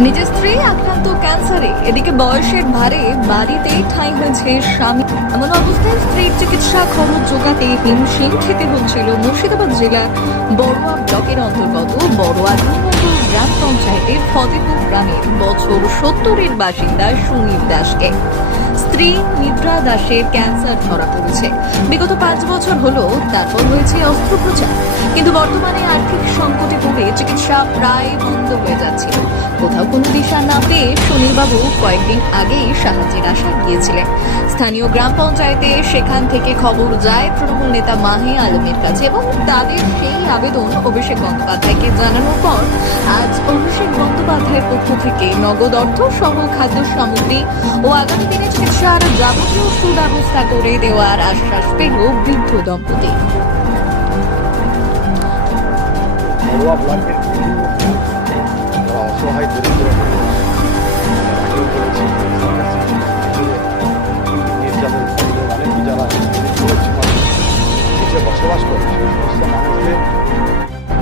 নিজের স্ত্রী আক্রান্ত ক্যান্সারে, এদিকে বয়সের ভারে বাড়িতেই ঠাঁই হয়েছে স্বামী। এমন অবস্থায় স্ত্রীর চিকিৎসা খরচ জোগাতে হিমশিম খেতে হচ্ছিল মুর্শিদাবাদ জেলার বড়ুয়া ব্লকের অন্তর্গত বড়ুয়া ২ নম্বর গ্রাম পঞ্চায়েতের ফতেপুর গ্রামের বছর ৭০-এর বাসিন্দা সুনীল দাসকে। স্ত্রী নিদ্রা দাসের ক্যান্সার ধরা পড়েছে। বিগত ৫ বছর হলো তারপর হয়েছে অস্ত্রোপচার, কিন্তু বর্তমানে আর্থিক সংকটে পড়ে চিকিৎসা প্রায় বন্ধ হয়ে যাচ্ছিল। কোথাও কোনো দিশা না পেয়ে সুনীলবাবু কয়েকদিন আগেই সাহায্যের আশায় গিয়েছিলেন স্থানীয় গ্রাম পঞ্চায়েতে। সেখান থেকে খবর যায় তৃণমূল নেতা মাহে আলমের কাছে এবং তাদের সেই আবেদন অভিষেক বন্দ্যোপাধ্যায়কে জানানোর পর আজ অভিষেক বন্দ্যোপাধ্যায়ের পক্ষ থেকে নগদ অর্থ সহ খাদ্য সামগ্রী ও আগামী দিনে চিকিৎসার যাবতীয় সুব্যবস্থা করে দেওয়ার আশ্বাস পেল বৃদ্ধ দম্পতি। বড়ুয়া ব্লকের বিভিন্ন অসহায় দরিদ্র আগেও বলেছি নির্যাতন অনেকে যারা নিচে বসবাস করে সেই সমস্ত মানুষদের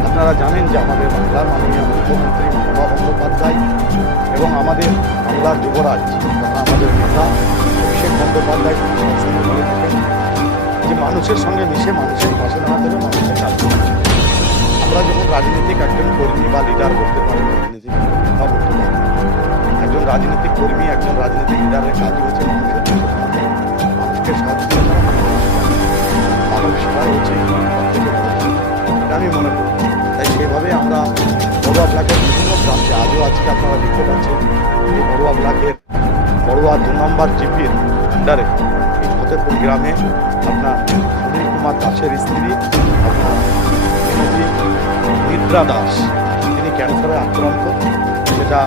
আপনারা জানেন যে আমাদের বাংলার মাননীয় মুখ্যমন্ত্রী মমতা বন্দ্যোপাধ্যায় এবং আমাদের বাংলার যুবরাজ তথা আমাদের নেতা অভিষেক বন্দ্যোপাধ্যায় সবসময় বলে থাকেন যে মানুষের সঙ্গে মিশে মানুষের পাশে দাঁড়াতে হবে, মানুষের কাজ করতে হবে। আমরা যখন রাজনৈতিক একজন কর্মী বা লিডার করতে পারি, রাজনীতিক কথা বলতে পারি, একজন রাজনৈতিক কর্মী একজন রাজনৈতিক লিডারের কাজ হচ্ছে মানুষের মানুষকে সাহায্য করা, মানব সেবাই হচ্ছে সবথেকে বড়। এটা আমি মনে করি। তাই সেইভাবে আমরা বড়ুয়া ব্লকের বিভিন্ন প্রান্তে আজও আজকে আপনারা দেখতে পাচ্ছেন এই বড়ুয়া ব্লকের বড়ুয়া ২ নম্বর জিপির আন্ডারে এই ফতেপুর গ্রামে আপনার সুনীল কুমার দাসের স্ত্রী আপনার নিদ্রা দাস, তিনি ক্যান্সারে আক্রান্ত। সেটা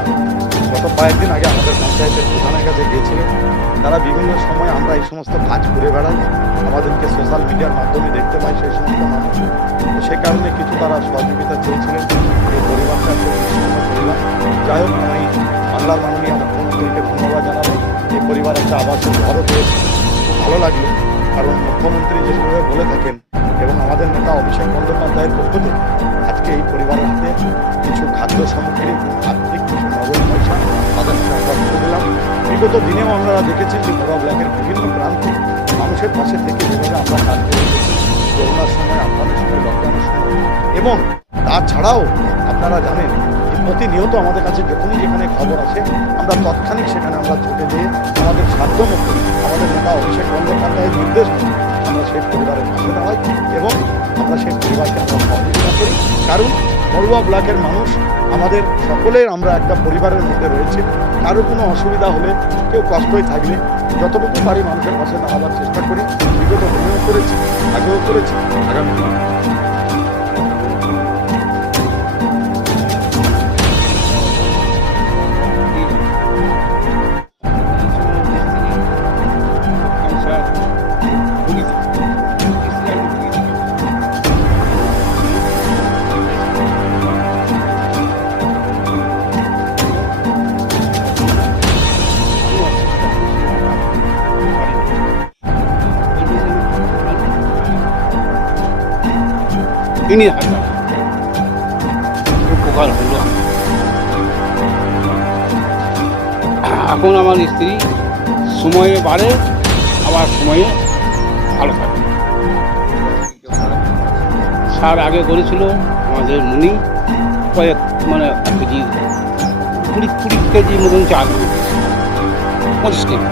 গত কয়েকদিন আগে আমাদের পঞ্চায়েতের প্রধানের কাছে গিয়েছিলেন। তারা বিভিন্ন সময় আমরা এই সমস্ত কাজ করে বেড়াই, আমাদেরকে সোশ্যাল মিডিয়ার মাধ্যমে দেখতে পাই সেই সমস্ত মানুষ। তো সে কারণে কিছু তারা সহযোগিতা চেয়েছিলেন। এই পরিবারটা একটা নিঃসঙ্গ পরিবার। যাই হোক, আমি বাংলার মাননীয় মুখ্যমন্ত্রীকে ধন্যবাদ জানাবো। এই পরিবার একটা আবাসের ঘরও পেয়েছে, ভালো লাগলো। কারণ মুখ্যমন্ত্রী যেভাবে বলে থাকেন এবং আমাদের নেতা অভিষেক বন্দ্যোপাধ্যায়ের পক্ষ থেকে আজকে এই পরিবারের হাতে কিছু খাদ্য সামগ্রী, আর্থিক কিছু নগদ পয়সা তাদের হাতে আমরা তুলে দিলাম। বিগত দিনেও আপনারা দেখেছেন যে বড়ুয়া ব্লকের বিভিন্ন প্রান্তে মানুষের পাশে থেকে যেভাবে আমরা কাজ করে গেছি, করোনার সময়, আপনাদের সময়, লকডাউনের সময়, এবং তাছাড়াও আপনারা জানেন যে প্রতিনিয়ত আমাদের কাছে যখনই যেখানে খবর আসে আমরা তৎক্ষণিক সেখানে আমরা ছুটে যেয়ে আমাদের সাধ্যমতো আমাদের নেতা অভিষেক বন্দ্যোপাধ্যায়ের নির্দেশ মতো আমরা সেই পরিবারের পাশে দাঁড়াই এবং আমরা সেই পরিবারকে আমরা সহযোগিতা করি। কারণ বড়ুয়া ব্লকের মানুষ আমাদের সকলের আমরা একটা পরিবারের মধ্যে রয়েছে। কারো কোনো অসুবিধা হলে কেউ কষ্টই থাকলে যতটুকু পারি মানুষের পাশে দাঁড়াবার চেষ্টা করি। বিগত দিনেও করেছি, আগেও করেছি, আগামী দিনে। তিনি উপকার হলো। এখন আমার স্ত্রী সময়ে বাড়ে, আবার সময়ে ভালো থাকে। সার আগে করেছিল আমাদের মুনি, কয়েক মানে 20 কেজি মতন চাল, 25 কেজি।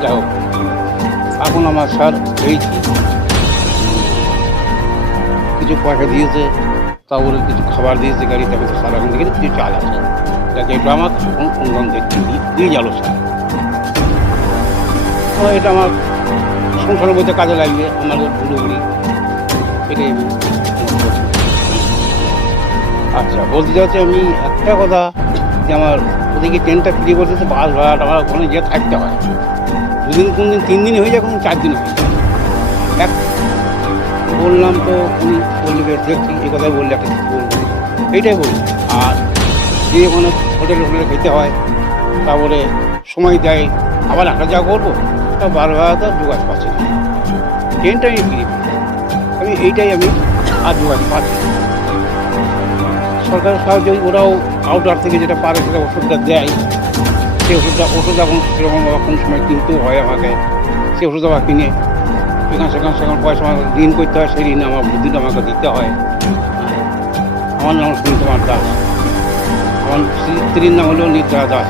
যাই হোক, এখন আমার সার পেয়েছি, কিছু পয়সা দিয়েছে, তারপরে কিছু খাবার দিয়েছে গাড়ি থেকে, তো সারা এখন থেকে কিছু চাল আছে, এটা আমার এখন অনুদান দেখতে দিয়ে গেল স্যার। এটা আমার সংসারের মধ্যে কাজে লাগবে, আমার পুরোপুরি এটাই আমি। আচ্ছা, বলতে চাচ্ছি আমি একটা কথা, যে আমার ওদিকে ট্রেনটা ফ্রি করতে তো বাস ভাড়াটা আমার ওখানে গিয়ে থাকতে হয়। 2 দিন, 3 দিন, 3 দিন হয়ে যায়, কোনো 4 দিন হয়ে যায়। এক বললাম তো উনি বললে বেশ দেখছি, এই কথাই বললে একটা কিছু বলবো, এইটাই বলবো। আর যে ওখানে হোটেলে খেতে হয়, তারপরে সময় দেয়, আবার একটা যা করবো, তা বাস ভাড়াটা যোগাযোগ পাচ্ছি না। ট্রেনটা আমি ফিরে পেয়ে আমি এইটাই আমি আর যোগাযোগ পাচ্ছি। সরকারের সাহায্যে ওরাও আউটার থেকে যেটা পারে সেটা ওষুধটা দেয়, সেই ওষুধ এখন সেরকম কোন সময় কিনতেও হয় আমাকে, সেই ওষুধ আবার কিনে সেখানে পয়সা আমাকে ঋণ করতে হয়, সেই ঋণ আমার বুদ্ধিটা আমাকে দিতে হয়। আমার নাম সুনীল কুমার দাস, আমার স্ত্রীর নাম হলো নিদ্রা দাস।